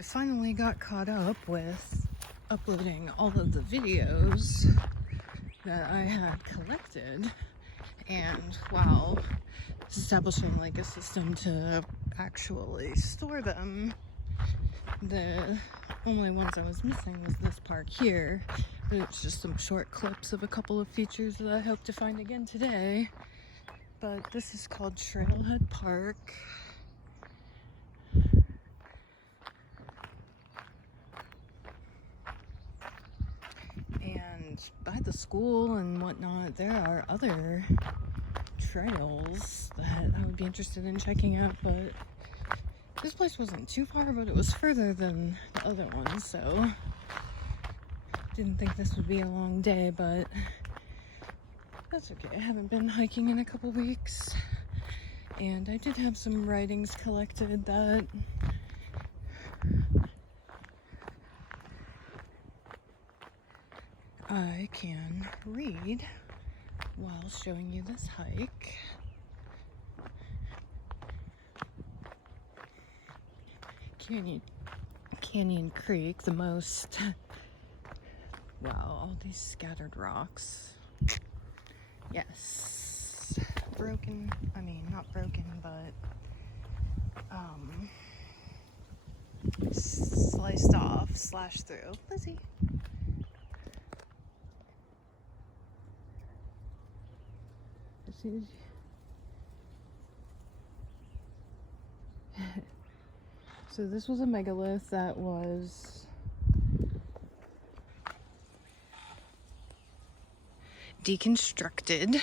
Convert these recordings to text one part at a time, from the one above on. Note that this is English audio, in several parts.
I finally got caught up with uploading all of the videos that I had collected, and while establishing like a system to actually store them, the only ones I was missing was this part here. But it's just some short clips of a couple of features that I hope to find again today. But this is called Trailhead Park. And by the school and whatnot, there are other trails that I would be interested in checking out, but this place wasn't too far, but it was further than the other ones, so didn't think this would be a long day, but that's okay. I haven't been hiking in a couple weeks, and I did have some writings collected that I can read while showing you this hike. Canyon Creek, the most, wow, all these scattered rocks. Yes, broken, I mean, not broken, but sliced off, slashed through. Lizzie. So this was a megalith that was deconstructed.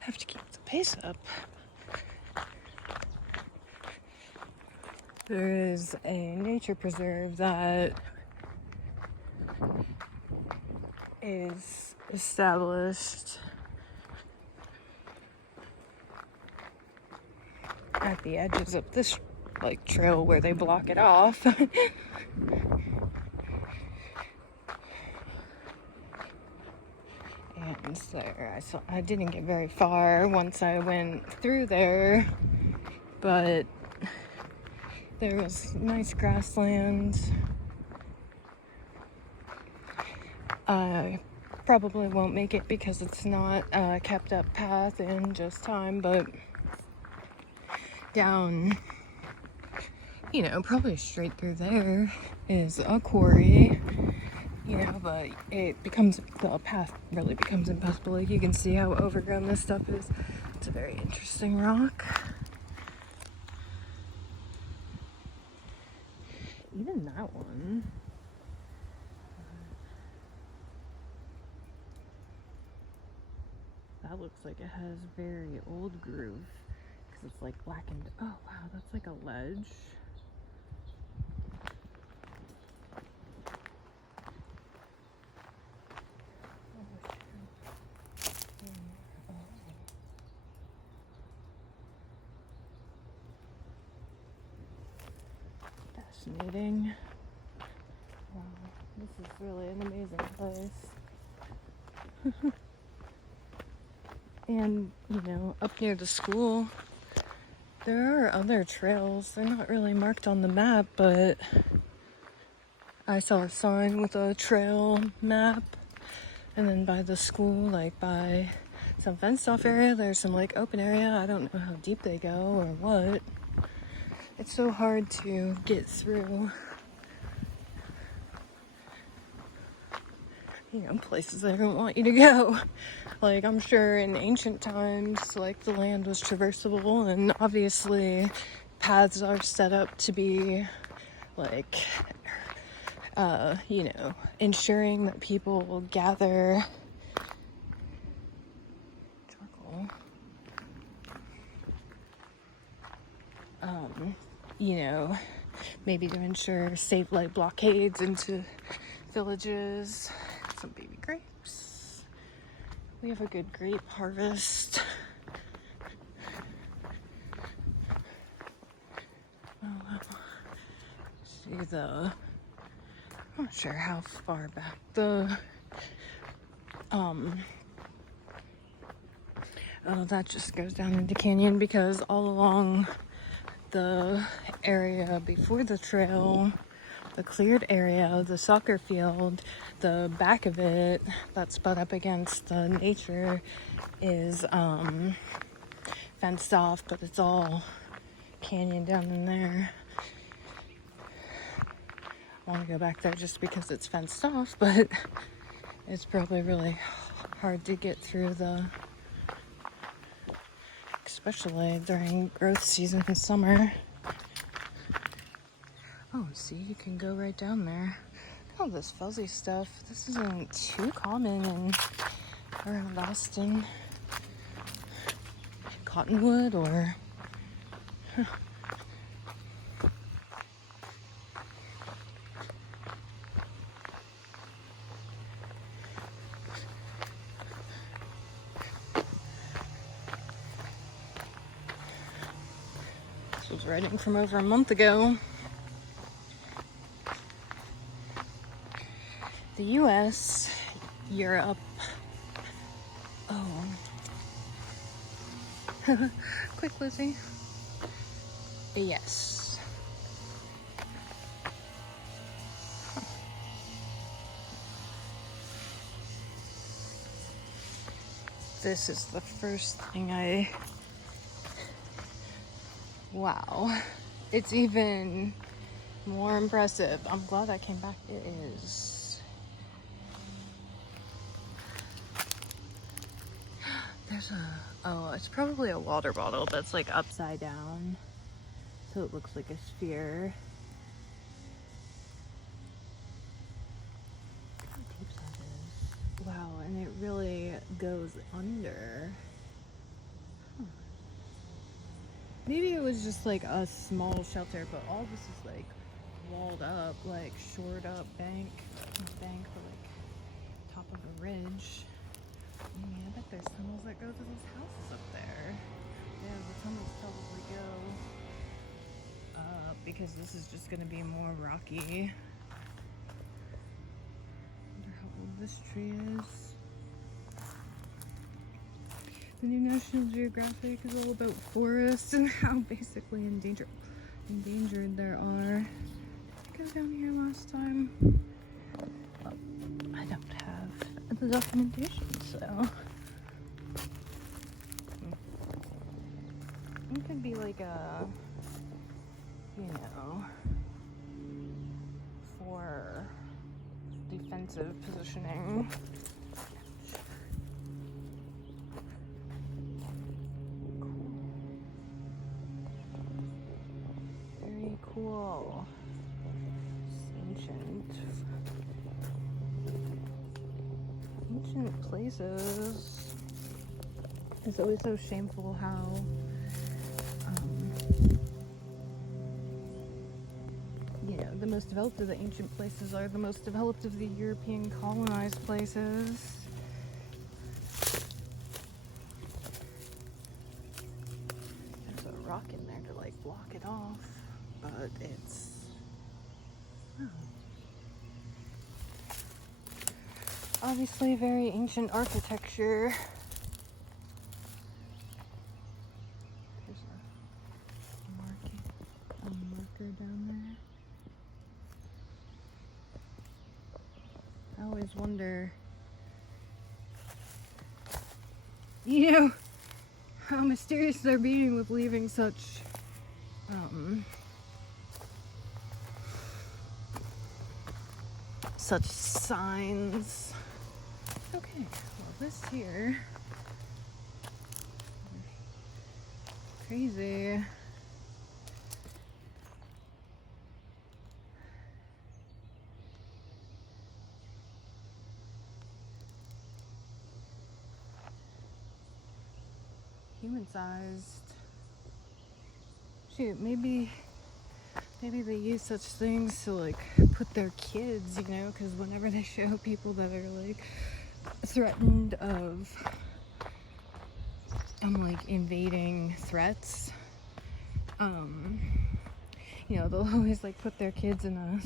Have to keep the pace up. There is a nature preserve that is established at the edges of this like trail where they block it off. And so I didn't get very far once I went through there, but there was nice grassland. I probably won't make it because it's not a kept up path in just time, but down, probably straight through there is a quarry. But the path really becomes impassable. Like, you can see how overgrown this stuff is. It's a very interesting rock. Even that one. That looks like it has very old groove, because it's like blackened. Oh wow, that's like a ledge. Fascinating. Wow, this is really an amazing place. And, up near the school, there are other trails. They're not really marked on the map, but I saw a sign with a trail map. And then by the school, like by some fenced off area, there's some like open area. I don't know how deep they go or what. It's so hard to get through, places they don't want you to go. Like, I'm sure in ancient times, like, the land was traversable, and obviously paths are set up to be, like, ensuring that people will gather charcoal. you know, maybe to ensure safe like blockades into villages. Some baby grapes. We have a good grape harvest. Oh wow. See I'm not sure how far back oh, that just goes down into canyon, because all along the area before the trail, the cleared area, the soccer field, the back of it that's butt up against the nature is fenced off, but it's all canyon down in there. I want to go back there just because it's fenced off, but it's probably really hard to get through especially during growth season in summer. Oh, see, you can go right down there. Look at all this fuzzy stuff. This isn't too common around Austin. Cottonwood or... This was writing from over a month ago. The US, Europe, oh, quick Lizzie, yes. This is the first thing wow, it's even more impressive. I'm glad I came back. It is. It's probably a water bottle that's like upside down, so it looks like a sphere. How deep that is. Wow, and it really goes under. Huh. Maybe it was just like a small shelter, but all this is like walled up, like shored up bank, but like top of a ridge. I bet there's tunnels that go to those houses up there. Yeah, the tunnels probably go up because this is just gonna be more rocky. Wonder how old this tree is. The new National Geographic is all about forests and how basically endangered there are. Did I go down here last time? Well, I don't have the documentation, so it could be like a, for defensive positioning. Very cool. Ancient places. It's always so shameful how the most developed of the ancient places are the most developed of the European colonized places. There's a rock in there to like block it off, but it's obviously very ancient architecture. There's a marker down there. I always wonder, how mysterious they're being with leaving such signs. Okay, well this here, crazy. Human-sized shoot, maybe they use such things to like put their kids, you know, because whenever they show people that are like threatened of like invading threats, you know, they'll always like put their kids in a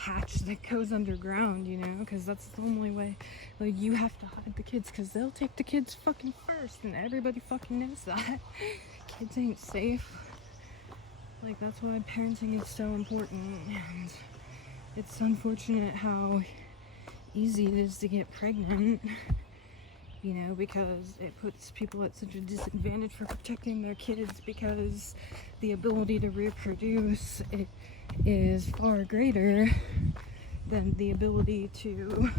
hatch that goes underground, you know, because that's the only way. Like, you have to hide the kids because they'll take the kids fucking first, and everybody fucking knows that. Kids ain't safe. Like, that's why parenting is so important, and it's unfortunate how easy it is to get pregnant, you know, because it puts people at such a disadvantage for protecting their kids, because the ability to reproduce is far greater than the ability to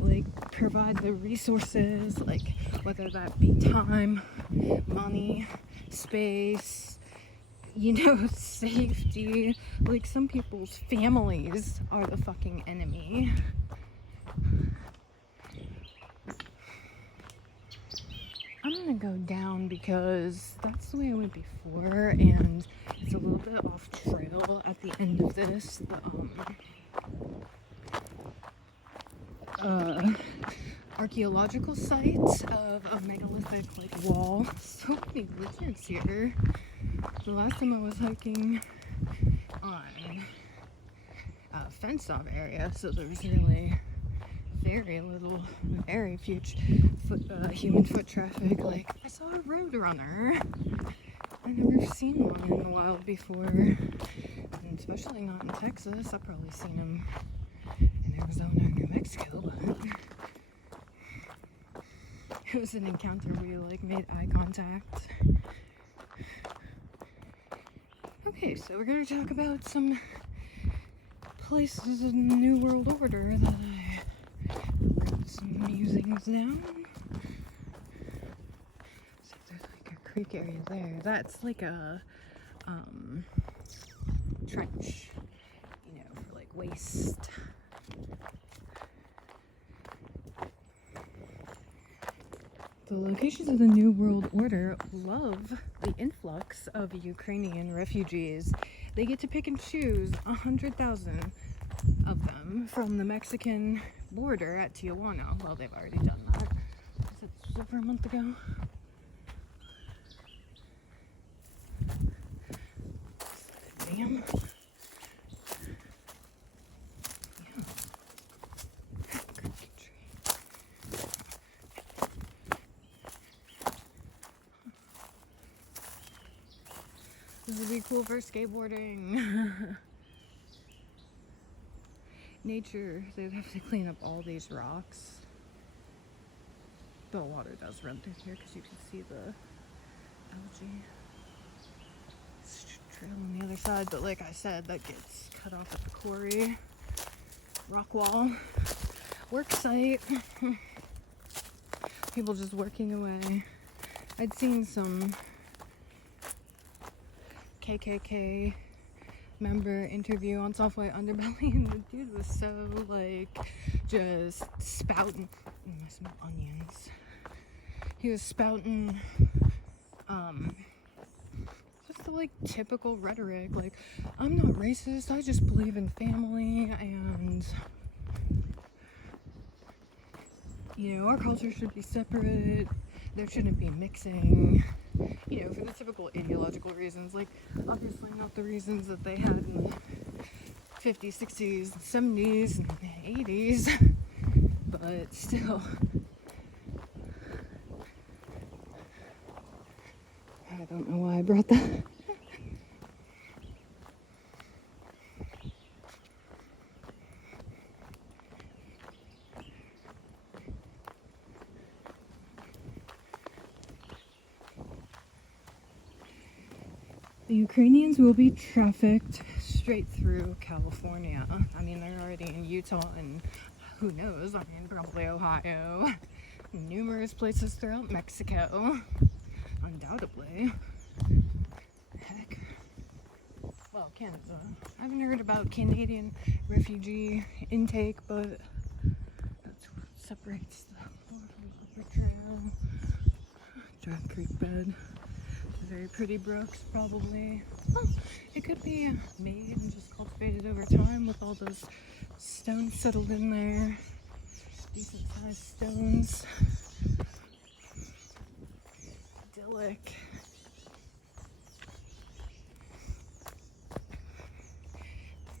like provide the resources, like whether that be time, money, space, you know, safety. Like, some people's families are the fucking enemy. I'm gonna go down because that's the way I went before, and it's a little bit off trail at the end of this. The archaeological site of a megalithic like wall. So many legends here. The last time I was hiking on a fenced off area, so there was really very few human foot traffic. Like, I saw a road runner. I've never seen one in the wild before, and especially not in Texas. I've probably seen them in Arizona or New Mexico, but it was an encounter where you like made eye contact. Okay, so we're gonna talk about some places in the New World Order that I wrote some musings down. So there's like a creek area there. That's like a trench, you know, for like waste. The locations of the New World Order love the influx of Ukrainian refugees. They get to pick and choose 100,000 of them from the Mexican border at Tijuana. Well, they've already done that. Was it over a month ago? Damn. This would be cool for skateboarding. Nature, they would have to clean up all these rocks. The water does run through here because you can see the algae. It's a trail on the other side, but like I said, that gets cut off at the quarry. Rock wall. Work site. People just working away. I'd seen some KKK member interview on Software Underbelly, and the dude was so like just spouting. I smell onions. He was spouting just the like typical rhetoric, like, I'm not racist, I just believe in family, and you know, our culture should be separate, there shouldn't be mixing. You know, for the typical ideological reasons, like, obviously not the reasons that they had in the 50s, 60s, 70s, and 80s, but still. I don't know why I brought that. The Ukrainians will be trafficked straight through California. I mean, they're already in Utah and who knows, I mean, probably Ohio. Numerous places throughout Mexico. Undoubtedly. Heck. Well, Canada. I haven't heard about Canadian refugee intake, but that's what separates the North River Trail. Giant creek bed. Very pretty brooks, probably. Oh, it could be made and just cultivated over time with all those stones settled in there. Decent sized stones. Idyllic.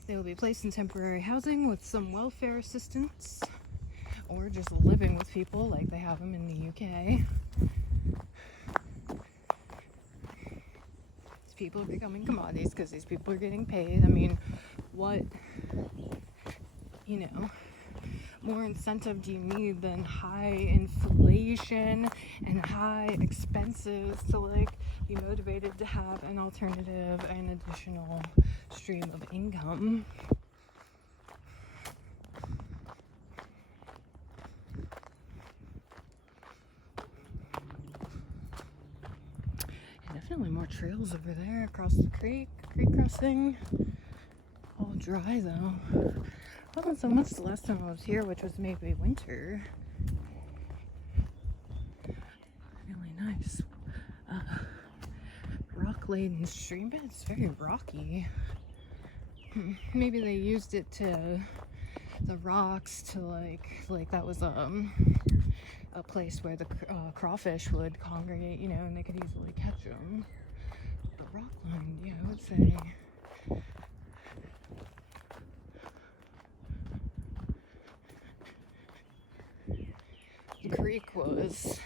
They will be placed in temporary housing with some welfare assistance, or just living with people like they have them in the UK. These people are becoming commodities because these people are getting paid. I mean, what, more incentive do you need than high inflation and high expenses to like be motivated to have an alternative and additional stream of income? And definitely more trails over there across the creek crossing. All dry though. Wasn't so much the last time I was here, which was maybe winter. Really nice. Rock-laden stream bed. It's very rocky. Maybe they used it to the rocks to like that was a place where the crawfish would congregate, and they could easily catch them. But rock-lined, yeah, I would say. The creek was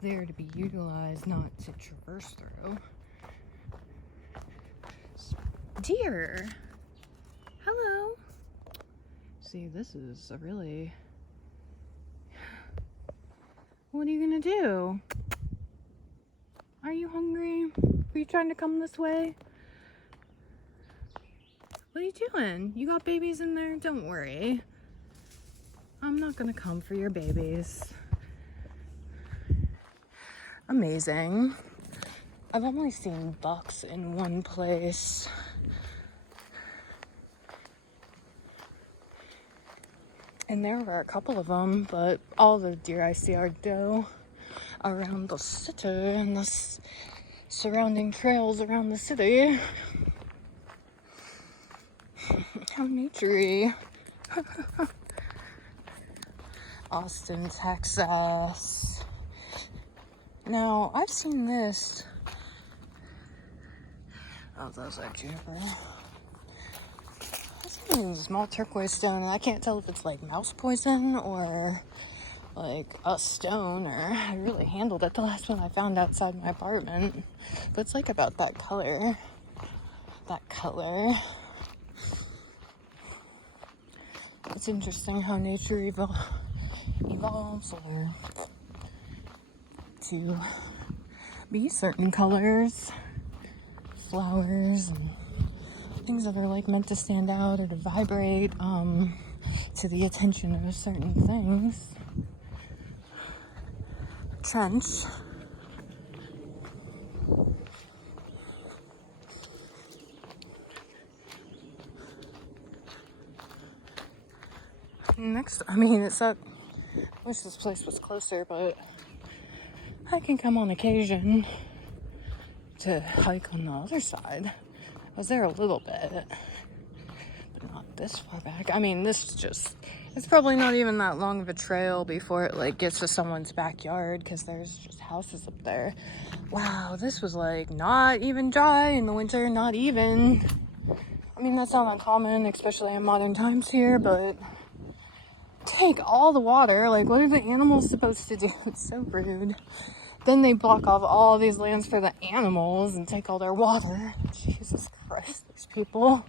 there to be utilized, not to traverse through. Deer! Hello! See, this is a really... What are you gonna do? Are you hungry? Are you trying to come this way? What are you doing? You got babies in there? Don't worry. I'm not gonna come for your babies. Amazing. I've only seen bucks in one place. And there were a couple of them, but all the deer I see are doe around the city and the surrounding trails around the city. How naturey. Austin, Texas. Now, I've seen this. Oh, those are juniper. I've seen a small turquoise stone, and I can't tell if it's like mouse poison or like a stone, or I really handled it. The last one I found outside my apartment. But it's like about that color. It's interesting how nature evolves or to be certain colors, flowers, and things that are like meant to stand out or to vibrate to the attention of certain things. Trench. Next, it's up. I wish this place was closer, but I can come on occasion to hike on the other side. I was there a little bit, but not this far back. It's probably not even that long of a trail before it like gets to someone's backyard, because there's just houses up there. Wow, this was like not even dry in the winter, not even. That's not uncommon, especially in modern times here, but take all the water. Like, what are the animals supposed to do? It's so rude. Then they block off all these lands for the animals and take all their water. Jesus Christ, these people.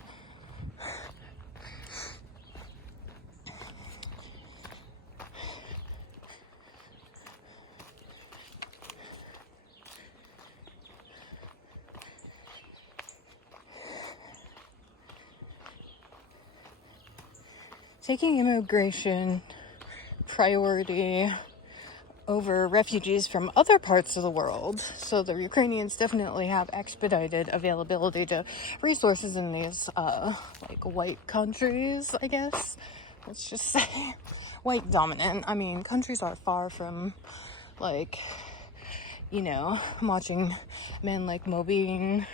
Taking immigration priority over refugees from other parts of the world. So the Ukrainians definitely have expedited availability to resources in these like white countries, I guess. Let's just say white dominant. Countries are far from like you know, I'm watching men like Mobeen,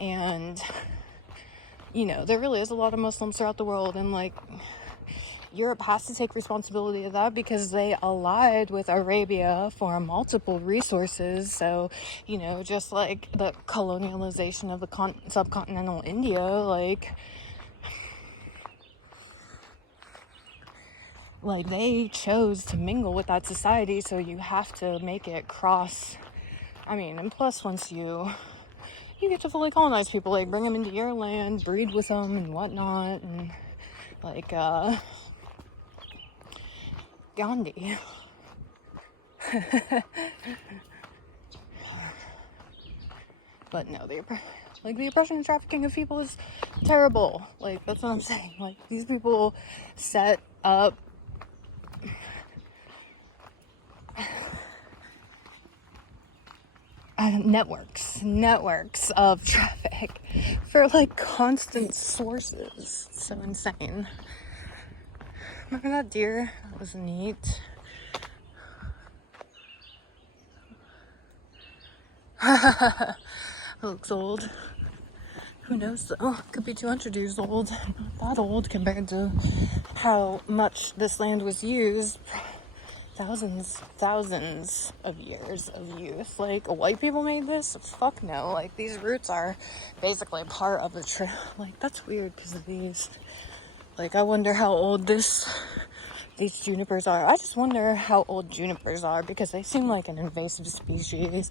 and, you know, there really is a lot of Muslims throughout the world, and, like, Europe has to take responsibility of that because they allied with Arabia for multiple resources. So, you know, just like the colonialization of the subcontinental India, like they chose to mingle with that society, so you have to make it cross. I mean, and plus once you get to fully colonize people, like bring them into your land, breed with them and whatnot, and like Gandhi. But no, the oppression and trafficking of people is terrible. Like, that's what I'm saying. Like, these people set up networks of traffic for like constant sources. It's so insane. Remember that deer? That was neat. It looks old. Who knows though? Could be 200 years old. Not that old compared to how much this land was used. Thousands of years of use. Like, white people made this? Fuck no. Like, these roots are basically part of the tree. Like, that's weird because of these. Like, I wonder how old these junipers are. I just wonder how old junipers are because they seem like an invasive species.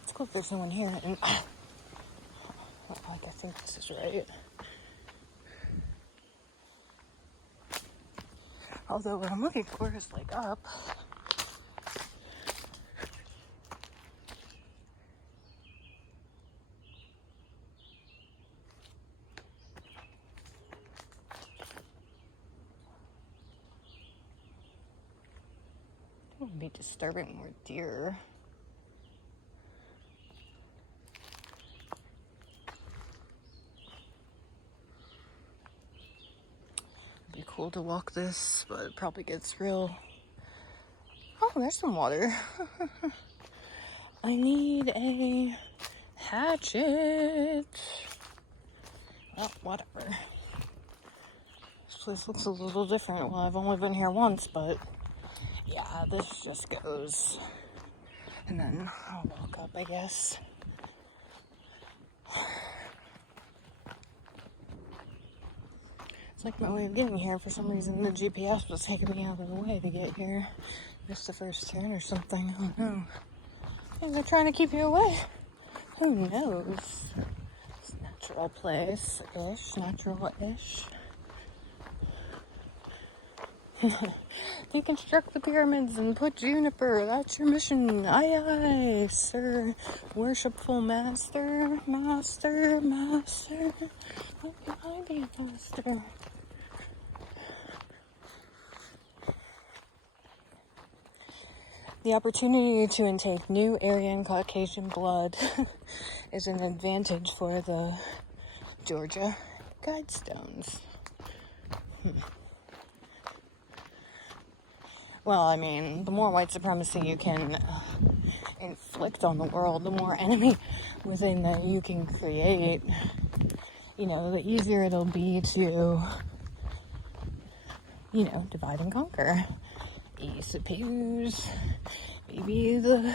Let's go if there's no one here. And like, I think this is right. Although what I'm looking for is like up. It would be disturbing more deer. It'd be cool to walk this, but it probably gets real. Oh, there's some water. I need a hatchet. Well, whatever. This place looks a little different. Well, I've only been here once, but yeah, this just goes. And then I'll walk up, I guess. It's like my way of getting here. For some reason, the GPS was taking me out of the way to get here. Just the first turn or something. I don't know. Maybe they're trying to keep you away. Who knows? It's a natural place-ish. Natural-ish. Deconstruct the pyramids and put juniper. That's your mission. Aye, aye, sir. Worshipful master. Master. What can I be, master? The opportunity to intake new Aryan Caucasian blood is an advantage for the Georgia Guidestones. Well, I mean, the more white supremacy you can inflict on the world, the more enemy within that you can create, you know, the easier it'll be to, you know, divide and conquer. I suppose maybe the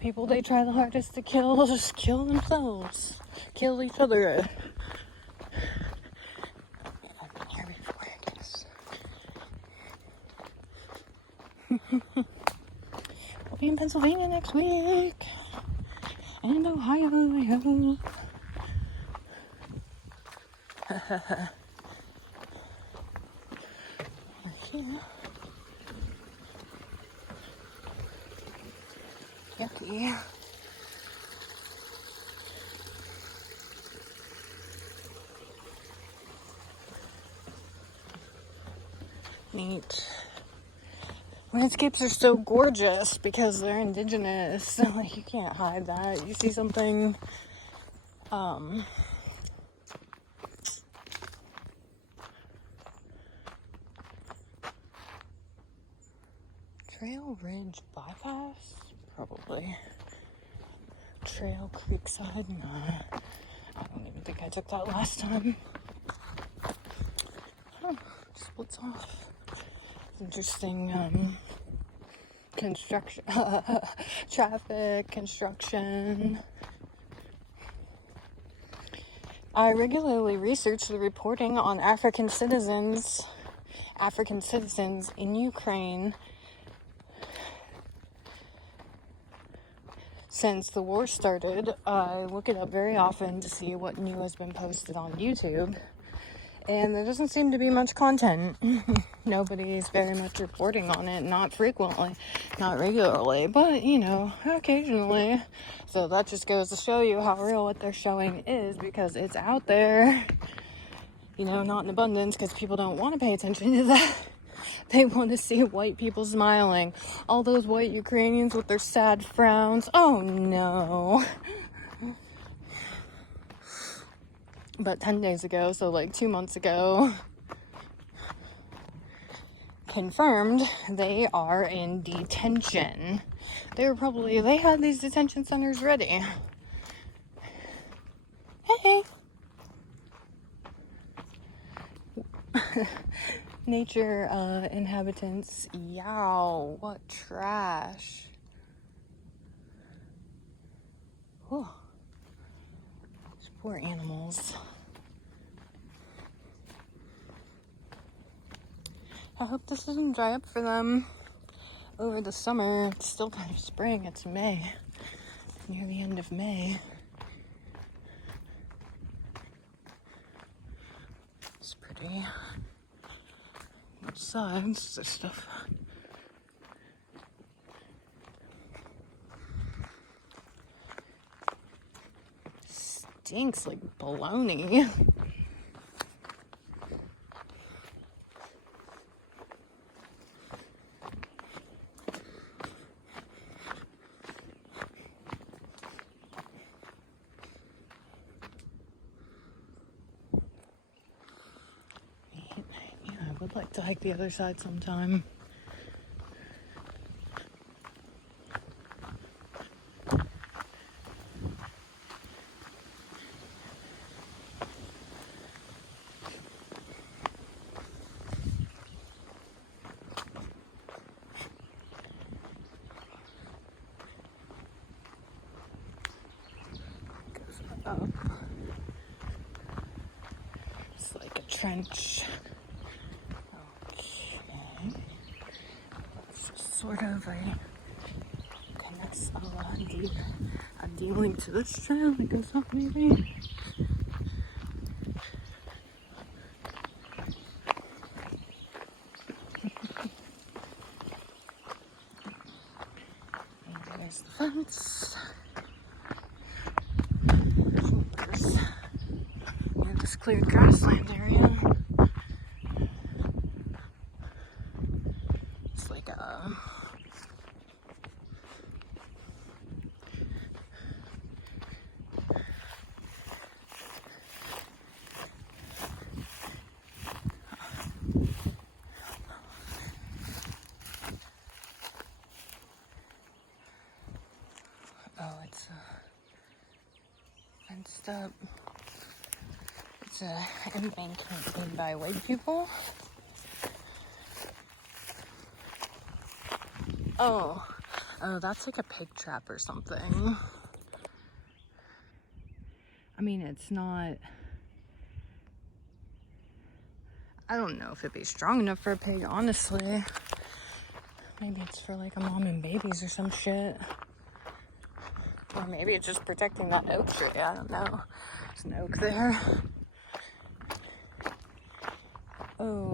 people they try the hardest to kill just kill themselves, kill each other. I've been here before, I guess. We'll be in Pennsylvania next week, and Ohio, I hope. Here. yucky. Neat. Landscapes are so gorgeous because they're indigenous, so like you can't hide that. You see something Trail Ridge bypass? Probably. Trail Creekside? No. I don't even think I took that last time. Oh, splits off. Interesting, construction, traffic, construction. I regularly research the reporting on African citizens in Ukraine since the war started. I look it up very often to see what new has been posted on YouTube. And there doesn't seem to be much content. Nobody's very much reporting on it, not frequently, not regularly, but, you know, occasionally. So that just goes to show you how real what they're showing is, because it's out there, you know, not in abundance, because people don't want to pay attention to that. They want to see white people smiling. All those white Ukrainians with their sad frowns. Oh, no. But 10 days ago, so like 2 months ago, confirmed they are in detention. They had these detention centers ready. Hey. Nature, inhabitants, yow, what trash. Whew. These poor animals. I hope this doesn't dry up for them over the summer. It's still kind of spring. It's May. Near the end of May. It's pretty. Both sides, there's stuff. Stinks like baloney. I'd like to hike the other side sometime. Goes up. It's like a trench. Sort of connects a D-link to this trail that goes up maybe. And there's the fence. There's this cleared grassland area. It's like a it's fenced up. It's a embankment made by white people. Oh, that's like a pig trap or something. I mean, it's not. I don't know if it'd be strong enough for a pig, honestly. Maybe it's for like a mom and babies or some shit. Or maybe it's just protecting that oak tree. I don't know. There's an oak there. Oh.